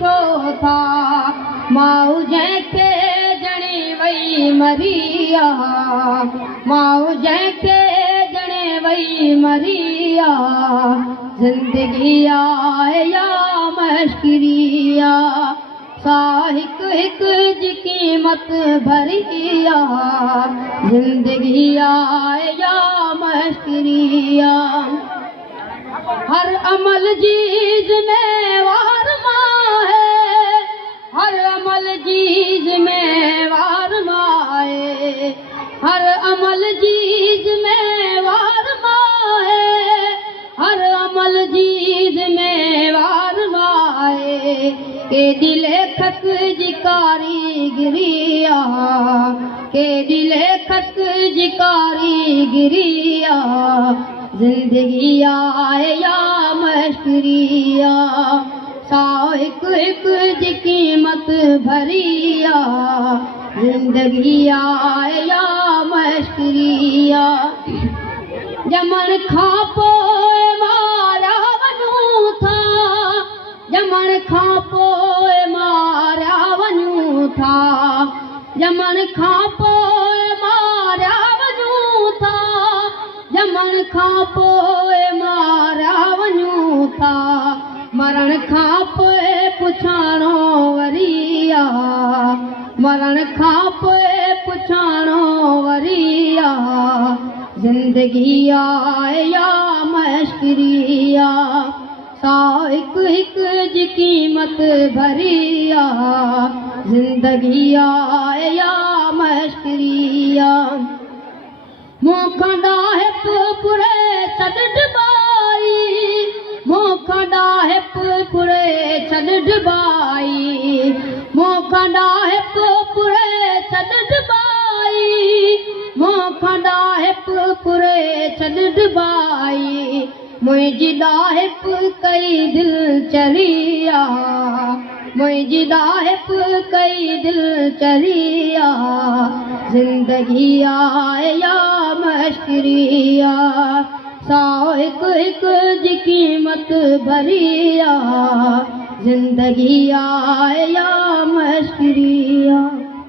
पुछो था माउ जंहिंखे ॼणे वई मरिया माउ जंहिंखे ॼणे वई मरिया ज़िंदगी आहे या मश्किरी आहे सा हिकु हिकु जी क़ीमत भरी आहे ज़िंदगी आहे या मश्किरी आहे हर अमल जी ज़िम्मेवार मां है हर अमल जी ज़िम्मेवार मां है हर अमल जी ज़िम्मेवार मां है हर अमल जी ज़िम्मेवार मां है केॾी लेखक जी कारीगिरी आहे केॾी लेखक जी कारीगिरी आहे ज़िंदगी आहे या मश्किरी आहे सा हिकु हिकु जी क़ीमत भरी आहे ज़िंदगी आहे या मश्किरी आहे ॼमण खां पोइ मारिया वञूं था ॼमण खां पोइ मारिया वञूं था ॼमण खां पोइ मारिया वञूं था ॼमण खां पोइ मारिया वञूं था मरण खां पोइ पुछाणो वरी आहे मरण खां पोइ पुछाणो वरी आहे ज़िंदगी आहे या मश्किरी आहे सा हिकु हिकु जी क़ीमत भरी आहे ज़िंदगी आहे या मश्किरी आहे मूंखां ॾाहिप फुरे छॾ ॾिबाई मूंखां ॾाहिप फुरे छॾ ॾिबाई मूंखां ॾाहिप फुरे छॾ ॾिबाई मूंखां ॾाहिप फुरे छॾ ॾिबाई मुंहिंजी ॾाहिप कई दिलि चरी आहे मुंहिंजी ॾाहिप कई दिलि चरी आहे ज़िंदगी आहे या मश्किरी आहे सा हिकु हिकु जी क़ीमत भरी आहे ज़िंदगी आहे या मश्किरी आहे